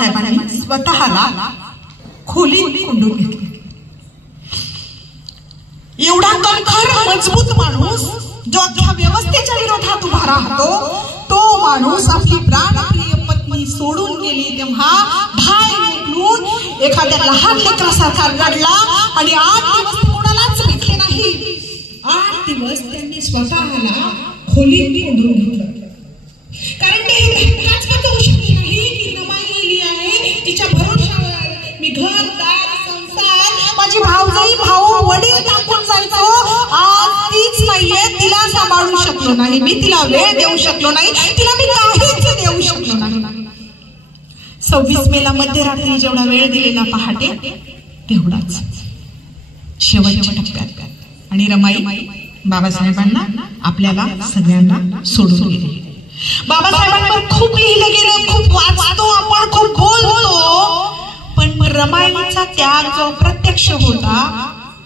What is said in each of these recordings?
बाबासाहेबांनी स्वतःला खोलीत कोंडून घेतले. एवढा कणखर मजबूत माणूस जो अख्ख्या व्यवस्थेच्या विरोधात उभा राहतो, तो माणूस आपली प्राणप्रिय पत्नी सोडून गेली तेव्हा बाहेर उठून एखाद्या लहान लेकरासारखा रडला आणि 8 दिवस कोणालाच भेटले नाही. 8 दिवस त्यांनी स्वतःला खोलीत कोंडून घेतलं. कारण ते धक्काच पचवू शकले नाही की रमाई गेली आहे, तिच्या भरोशावर मी घरदार संसार माझी भाऊजाई भाऊ वडील टाकून जायचो, आज तीच नाहीये, तिला सांभाळू शकलो नाही मी, तिला वेळ देऊ शकलो नाही, तिला मी काहीच देऊ शकलो नाही. 26 मेला मध्यरात्री जेवढा वेळ दिलेला पहाटे तेवढाच शेवटच्या टप्प्यात. आणि रमाई बाबासाहेबांना आपल्याला सगळ्यांना सोडून गेली. बाबासाहेबांवर खूप लिहिलं गेलं, खूप वाचतो आपण, खूप बोलतो, पण रमाईचा त्याग जो प्रत्यक्ष होता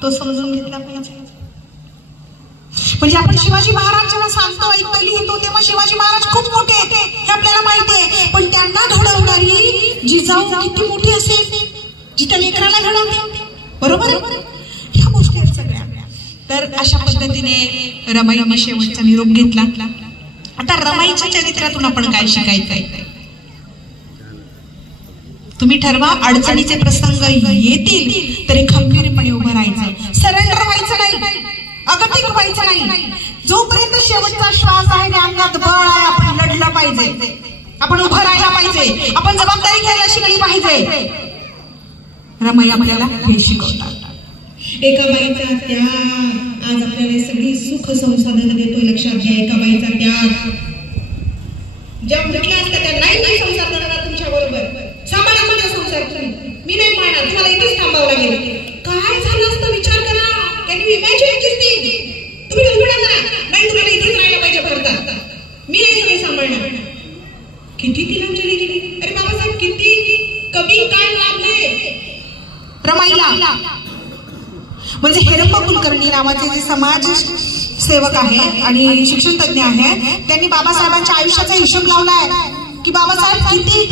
तो समजून घेतला पाहिजे. म्हणजे आपण शिवाजी महाराज जेव्हा सांगतो, ऐकतो, लिहितो तेव्हा शिवाजी महाराज खूप मोठे हे आपल्याला माहिती आहे, पण त्यांना घडवणारी जिजाऊ किती मोठी असेल, जी त्या लेकराला घडवते. बरोबर ह्या गोष्टी आहेत सगळ्या. तर अशा पद्धतीने रमाईने शेवटचा निरोप घेतला. आता रमाईच्या चरित्रातून आपण काय शिकायचंय? तुम्ही ठरवा, अडचणीचे प्रसंग येतील तरी खंबीरपणे उभं राहायचं, सरेंडर व्हायचं नाही, अगतिक व्हायचं नाही. जोपर्यंत शेवटचा श्वास आहे, अंगात बळ आहे, आपण लढलं पाहिजे, आपण उभं राहायला पाहिजे, आपण जबाबदारी घ्यायला शिकली पाहिजे. रमाई आपल्याला हे शिकवतात. एका बाईचा त्याग आज आपल्याला सगळी सुख संसाधन देतोय. लक्षात घ्या, एका बाईचा त्याग. ज्या म्हटलं असतं त्या नाही संसार करणार तुमच्या बरोबर, सांभाळा माझा संसार तुम्ही, मी नाही पाहणार, तुम्हाला इथेच थांबावं लागेल. काय झालं असतं विचार करा. Can you imagine this thing? तुम्ही उघडा करा, नाही तुम्हाला इथेच राहायला पाहिजे भारतात, मी नाही सगळे सांभाळणार. किती तिलांजली दिली. अरे बाबासाहेब किती कमी काळ लागले रमाईला. म्हणजे हेरप्पा कुलकर्णी नावाचे जे समाज सेवक आहे आणि शिक्षण तज्ञ आहे, त्यांनी बाबासाहेबांच्या आयुष्याचा हिशोब लावलाय की बाबासाहेब किती